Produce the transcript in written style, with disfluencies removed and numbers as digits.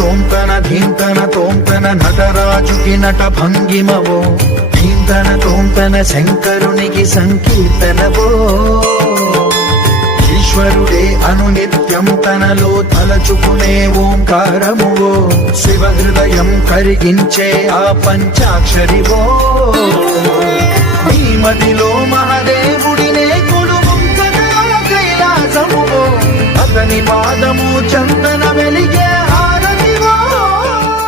తోంతన ధీంతన తోంతన నటరాజుకి నట భంగిమవో ధీంతన తోంతన శంకరునికి సంకీర్తనవో ఈశ్వరుడే అనునిత్యం తనలో తలచుకునే ఓంకారమువో శివ హృదయం కరిగించే ఆ పంచాక్షరివో నీ మదిలో మహాదేవుడినే కొలువుంకగా కైలాసమువో అతని పాదము చంద్ర